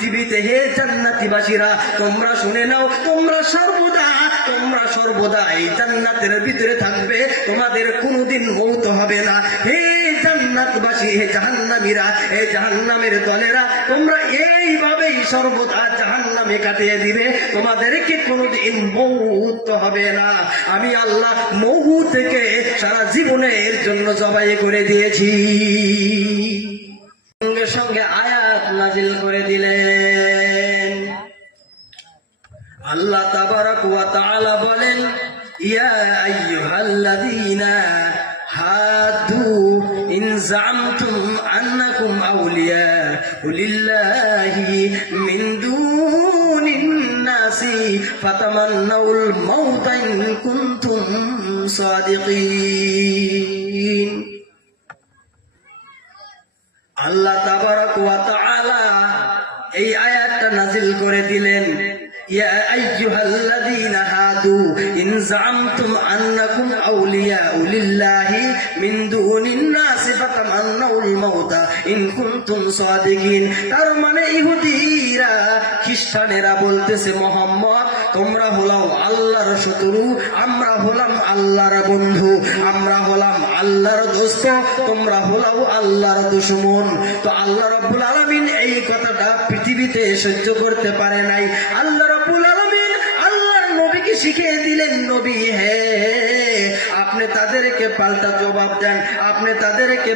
পৃথিবীতে হে জান্নাতীবাসীরা তোমরা শুনে নাও, তোমরা সর্বদা এই জান্নাতের ভিতরে থাকবে, তোমাদের কোনোদিন মৌত হবে না। হে জান্নাতবাসী, হে জাহান্নামীরা, হে জাহান্নামের দলেরা, তোমরা এইভাবেই সর্বদা জাহান্নামে কাটিয়ে দিবে, তোমাদেরকে কোনোদিন মৌত হবে না। আমি আল্লাহ মৌতকে সারা জীবনের জন্য জবাই করে দিয়েছি। সঙ্গে সঙ্গে আয়াত নাজিল করে দিলেন। আল্লাহ তাবারাক ওয়া তাআলা বলেন, ইয়া আইয়ুহাল্লাযীনা হাদু ইন যামতুম আন্নাকুম আউলিয়াউ লিল্লাহি মিন দুনিন নাসি ফাতামান্নাউল মাউতা ইন কুনতুম সাদিকিন। আল্লাহ তাবারাক ওয়া তাআলা এই আয়াতটা নাজিল করে দিলেন, ইয়া আইয়ুহাল্লাযীনা হাদু ইন যামতুম আন্নাকুম আউলিয়াউ লিল্লাহি মিন দুনিন নাসি ফাতামান্নাউল মাউতা ইন কুনতুম সাদিকিন। তার মানে ইহুদিরা খ্রিস্টানেরা বলতেছে, মুহাম্মদ তোমরা হলাও আল্লাহর শত্রু, আমরা হলাম আল্লাহর বন্ধু, আমরা হলাম আল্লাহর দোস্ত, তোমরা হলাও আল্লাহর দুশমন। তো আল্লাহ রাব্বুল আলামিন এই কথাটা পৃথিবীতে সহ্য করতে পারে নাই। আল্লাহ রাব্বুল আলামিন আল্লাহর নবীকে শিখিয়ে দিলেন, নবী হে আপনি তাদেরকে পাল্টা জবাব দেন, আপনি তাদেরকে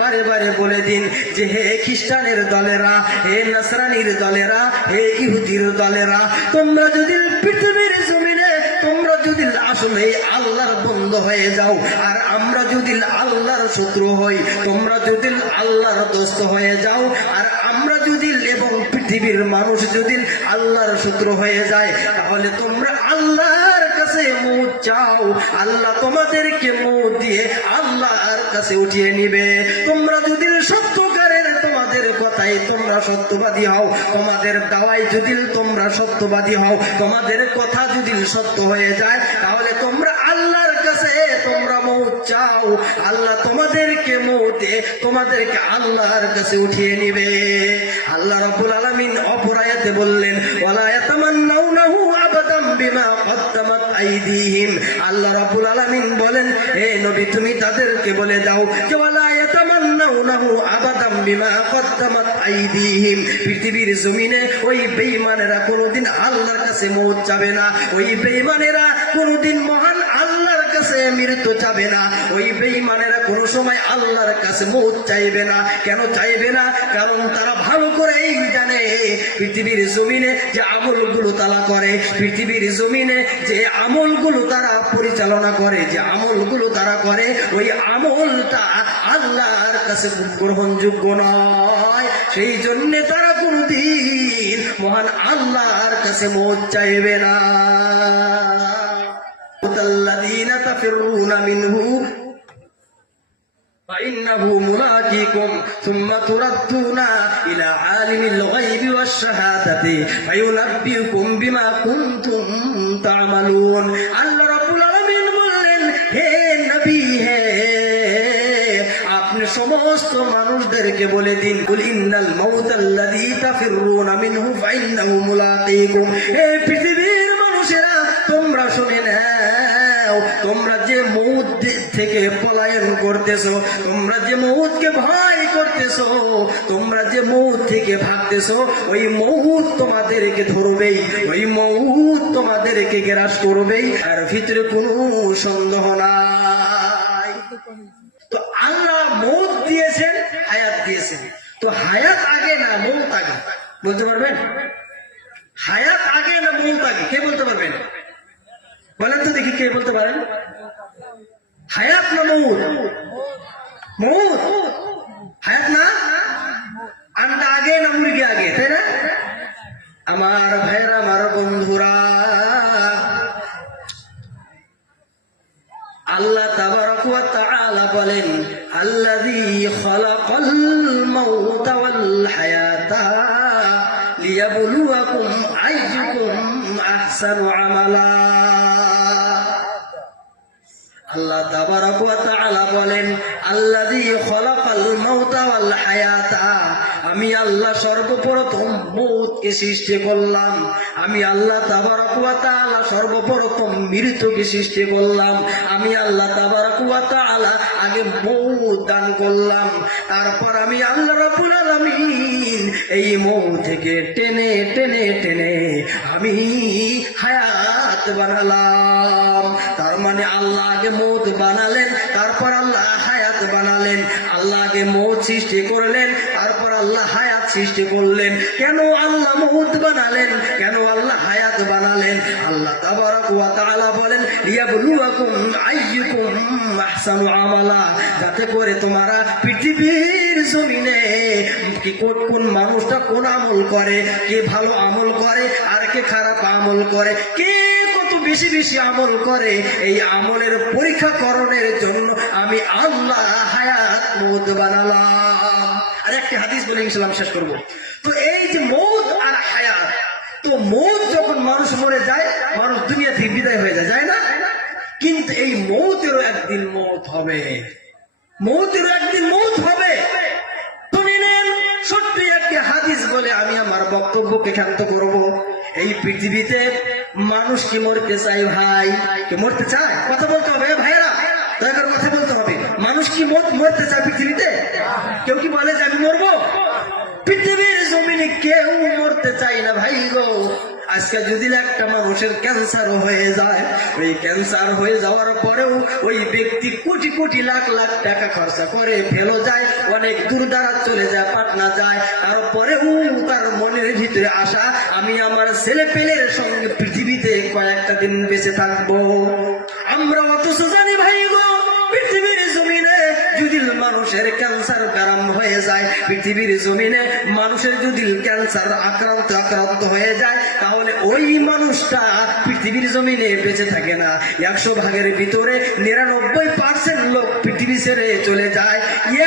বারে বারে বলে দিন যে হে খ্রিস্টানের দলেরা, হে নাসরানির দলেরা, হে ইহুদির দলেরা, তোমরা যদি পৃথিবীর জমিনে তোমরা যদি আসলে আল্লাহর বন্ধু হয়ে যাও, আর আমরা যদি আল্লাহর শত্রু হই, তোমরা যদি আল্লাহর দোস্ত হয়ে যাও, আর আমরা যদি এবং পৃথিবীর মানুষ যদি আল্লাহর শত্রু হয়ে যায়, তাহলে তোমরা আল্লাহর কাছে মুখ চাও, আল্লাহ তোমাদেরকে মুখ দিয়ে আল্লাহর কাছে উঠিয়ে নিবে। তোমরা যদি সত্যকারের তোমাদের কথাই তোমরা সত্যবাদী হও, তোমাদের দাওয়ায় যদি তোমরা সত্যবাদী হও, তোমাদের কথা যদি সত্য হয়ে যায়, তাহলে তোমরা আল্লাহর কাছে তোমরা মৌত চাও, আল্লাহ তোমাদেরকে মৌতে তোমাদেরকে আল্লাহর কাছে উঠিয়ে নিবে। আল্লাহ রাব্বুল আলামিন অপর আয়াতে বললেন, ওয়ালা ইয়াতামান্নাউনাহু আবাদাম বিমা কদ্দামাত আইদিহিম। আল্লাহ রাব্বুল আলামিন বলেন, হে নবী তুমি তাদেরকে বলে দাও যে ওয়ালা ইয়াতামান্নাউনাহু আবাদাম বিমা কদ্দামাত আইদিহিম। পৃথিবীর জমিনে ওই বেঈমানেরা কোনোদিন আল্লাহর কাছে মৌত চাবে না, ওই বেঈমানেরা কোনোদিন মহান আল্লাহর কাছে মৃত্যু চাবে না, ওই বেঈমানেরা কোনো সময় আল্লাহর কাছে মৌত চাইবে না। কেন চাইবে না? কারণ তারা ভালো করেই জানে পৃথিবীর জমিনে যে আমলগুলো তারা করে, পৃথিবীর জমিনে যে আমলগুলো তারা পরিচালনা করে, যে আমলগুলো তারা করে, ওই আমলটা আল্লাহর কাছে গ্রহণযোগ্য নয়। সেই জন্য তারা কোনদিন মহান আল্লাহর কাছে মৌত চাইবে না। الذين تفرون منه فإنه ملاقيكم ثم تردون إلى عالم الغيب والشهادة فينبئكم بما كنتم تعملون. আল্লাহ রাব্বুল আলামিন বললেন, হে নবী হে আপনি সমস্ত মানুষদেরকে বলে দিন, কুল ইন্নাল মাউতাল্লাযী তাফিরুনা মিনহু ফাইন্নাহু মুলাকীকুম। হে পৃথিবীর মানুষেরা তোমরা শুনে নাও, তোমরা যে মৌত থেকে পলায়ন করতেছো, তোমরা যে মৌতকে ভয় করতেছো, তোমরা যে মৌত থেকে ভাগতেছো, ওই মৌত তোমাদেরকে ধরবেই, ওই মৌত তোমাদেরকে গ্রাস করবেই, আর ভিতরে কোনো সন্দেহ নাই। তো আল্লাহ মৌত দিয়েছেন, হায়াত দিয়েছেন। তো হায়াত আগে না মৌত আগে? বলতে পারবেন? হায়াত আগে না মৌত আগে? কে বলতে পারবেন? বলেন তো দেখি, কে বলতে পারেন? হায়াত না মৌত? মৌত। হায়াত না? আন্ডা আগে না মুরগি আগে? তাই না? আমার ভাইরা, আমার বন্ধুরা, আল্লাহ তাবারাক ওয়া তাআলা বলেন, আল্লাযী খালাকাল মাউতা ওয়াল হায়াতা লিয়াবলুয়াকুম আইয়ুকুম আহসানু আমালা। আল্লাহ তাবারাক ওয়া তাআলা বলেন, আল্লাযী খালাকা খালাকাল মাউতা ওয়াল হায়াতা, আমি আল্লাহ সর্বপ্রথম মৌতকে সৃষ্টি করলাম, আমি আল্লাহ তাবারক ওয়া তাআলা সর্বপ্রথম মৃত্যুকে সৃষ্টি করলাম, আমি আল্লাহ তাবারক ওয়া তাআলা আগে মৌত দান করলাম, তারপর আমি আল্লাহ রাব্বুল আলামিন এই মৌত থেকে টেনে টেনে টেনে আমি হায়াত বানালাম। তার মানে আল্লাহ আগে মৌত বানালেন, তারপর আল্লাহ হায়াত বানালেন। আল্লাহ আগে মৌত সৃষ্টি করলেন, তারপর আল্লাহ হায়াত সৃষ্টি করলেন। কেন আল্লাহ মৌত বানালেন, কেন আল্লাহ হায়াত বানালেন? আল্লাহ তাবারক ওয়া তাআলা বলেন লিয়াবলুয়াকুম আইয়ুকুম আহসানু আমালা, যাতে করে তোমরা পৃথিবীর জমিনে কি কোন মানুষটা কোন আমল করে, কে ভালো আমল করে আর কে খারাপ আমল করে, কে কত বেশি বেশি আমল করে, এই আমলের পরীক্ষা করণের জন্য আমি আল্লাহ হায়াত মৌত বানালাম। আর একটা হাদিস বলে ইনশাআল্লাহ শেষ করব। তো এই যে মৌত আর হায়াত, তো মৌত যখন মানুষ মরে যায়, মানুষ দুনিয়া থেকে বিদায় হয়ে যায়, যায় না? কিন্তু এই মৌতেরও একদিন মৌত হবে, মৌতেরও একদিন মৌত হবে। শুনে নেন, সত্যি একটি হাদিস বলে আমি আমার বক্তব্যকে ক্ষান্ত করব। এই পৃথিবীতে মানুষ কি মরতে চায় ভাই? কি মরতে চায়? কথা বলতে হবে ভাইরা, দয়া করে কথা বলতে হবে। মানুষ কি মরতে চায় পৃথিবীতে? কেউ কি বলে যে আমি মরবো? পৃথিবীর জমিনে কেউ মরতে চাই না ভাই গো। আজকে যদি একটা মানুষের ক্যান্সার হয়ে যায়, ওই ক্যান্সার হয়ে যাওয়ার পরেও ওই ব্যক্তি কোটি কোটি লাখ লাখ টাকা খরচা করে ফেলো যায়, অনেক দূর দারাজ চলে যায়, পাটনা যায়, তারপরেও তার মনের ভিতরে আশা আমি আমার ছেলে পেলের সঙ্গে পৃথিবীতে কয়েকটা দিন বেঁচে থাকবো। আমরা অথচ জানি ভাই গো, পৃথিবীর জমিনে যদি মানুষের ক্যান্সার ব্যারাম হয়ে যায়, পৃথিবীর জমিনে মানুষের যদি ক্যান্সার আক্রান্ত হয়ে যায়, তাহলে ওই মানুষটা পৃথিবীর জমিনে বেঁচে থাকে না। 100 ভাগের ভিতরে 99% লোক পৃথিবী ছেড়ে চলে যায়,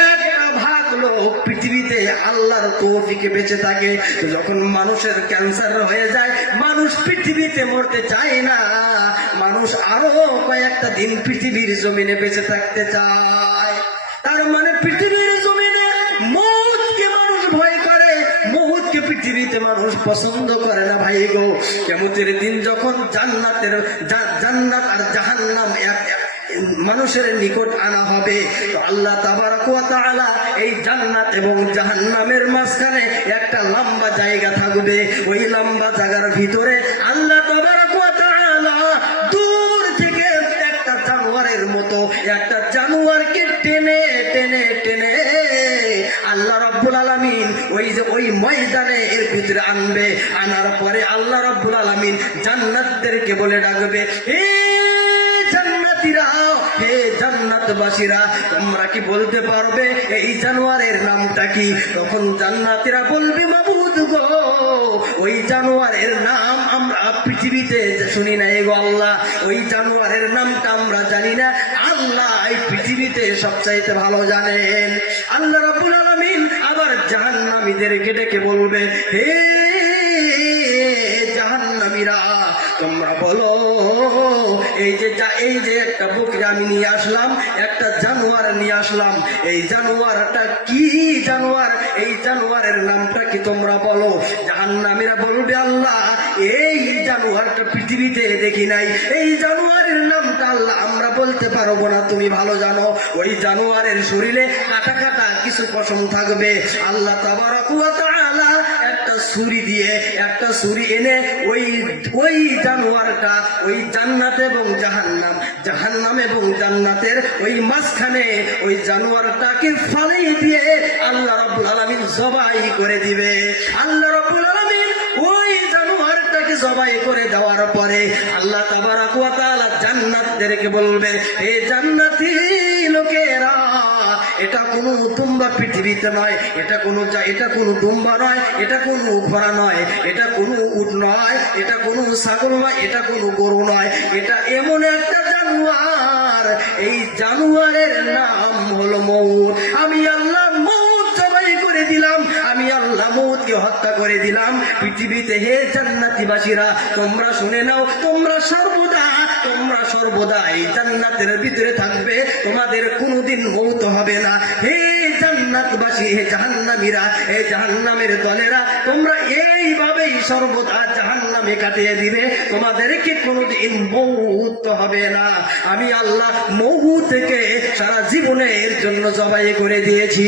1 ভাগ লোক পৃথিবীতে আল্লাহর তৌফিকে বেঁচে থাকে। তো যখন মানুষের ক্যান্সার হয়ে যায়, মানুষ পৃথিবীতে মরতে চায় না, মানুষ আরো কয়েকটা দিন পৃথিবীর জমিনে বেঁচে থাকতে চায়। তার মানে পৃথিবীর জমিনে মৌতকে মানুষ ভয় করে, মৌতকে পৃথিবীতে মানুষ পছন্দ করে না ভাই গো। কিয়ামতের দিন যখন জান্নাত আর জাহান্নাম মানুষের নিকট আনা হবে, তো আল্লাহ তাবারক ওয়া তাআলা এই জান্নাত এবং জাহান্নামের মাঝখানে একটা লম্বা জায়গা থাকবে। ওই লম্বা জায়গার ভিতরে আল্লাহ তাবারক ওয়া তাআলা দূর থেকে একটা জানোয়ারের মতো একটা জানোয়ারকে টেনে টেনে টেনে আল্লাহ রাব্বুল আলামিন ওই ময়দানে এর ভিতরে আনবে। আনার পরে আল্লাহ রাব্বুল আলামিন জান্নাতদেরকে বলে ডাকবে, হে জান্নাতীরা, হে জান্নাতবাসীরা, তোমরা কি বলতে পারবে এই জানোয়ারের নামটা কি? তখন জান্নাতীরা বলবে, মাবুদ গো, ওই জানোয়ারের নাম আমরা পৃথিবীতে শুনি নাই গো আল্লাহ, ওই জানোয়ারের নামটা আমরা জানি না, আল্লাহ এই পৃথিবীতে সবচাইতে ভালো জানেন। আল্লাহ রাব্বুল আলামিন আবার জাহান্নামীদেরকে ডেকে বলবে, হে জাহান্নামীরা, তোমরা বলো এই যে একটা বকরি আমি নিয়ে আসলাম, একটা জানোয়ার নিয়ে আসলাম, এই জানোয়ারটা কি জানোয়ার? এই জানোয়ারের নামটা কি তোমরা বলো। জাহান্নামীরা বলবে, আল্লাহ এই জানোয়ারটা পৃথিবীতে দেখি নাই, এই জানোয়ারের নামটা আল্লাহ আমরা বলতে পারবো না, তুমি ভালো জানো। ওই জানোয়ারের শরীরে কাটা কাটা কিছু পশম থাকবে। আল্লাহ তাবারক ওয়া তাআলা একটা ছুরি এনে ওই জানোয়ারটা ওই জান্নাত এবং জাহান্নাম এবং জান্নাতের ওই মাঝখানে ওই জানোয়ারটাকে ফালাই দিয়ে আল্লাহ রাব্বুল আলামিন জবাই করে দিবে। আল্লাহ রাব্বুল আলামিন ওই জানোয়ারটাকে জবাই করে দেওয়ার পরে আল্লাহ তাবারক ওয়া তাআলা জান্নাতদেরকে বলবে, হে জান্নাতি লোকেরা, এটা কোনো দুম্বা পৃথিবীতে নয়, এটা কোনো দুম্বা নয়, এটা কোনো ঘোড়া নয়, এটা কোনো উট নয়, এটা কোনো ছাগল নয়, এটা কোনো গরু নয়, এটা এমন একটা জানোয়ার, এই জানোয়ারের নাম হলো মৌত। আমি আল্লাহ মৌত জবাই করে দিলাম, আমি আল্লাহ মৌতকে হত্যা করে দিলাম পৃথিবীতে। হে জান্নাতীবাসীরা, তোমরা শুনে নাও, তোমরা সর্বদা এই জান্নাতের ভিতরে থাকবে, তোমাদের কোনোদিন মৌত হবে না। হে জান্নাত জান্নাতবাসী, হে জাহান্নামীরা, হে জাহান্নামের দলেরা, তোমরা এইভাবেই সর্বদা জাহান্নামে কাটিয়ে দিবে, তোমাদেরকে কোনোদিন মৌত হবে না। আমি আল্লাহ মহু থেকে সারা জীবনের জন্য জবাই করে দিয়েছি।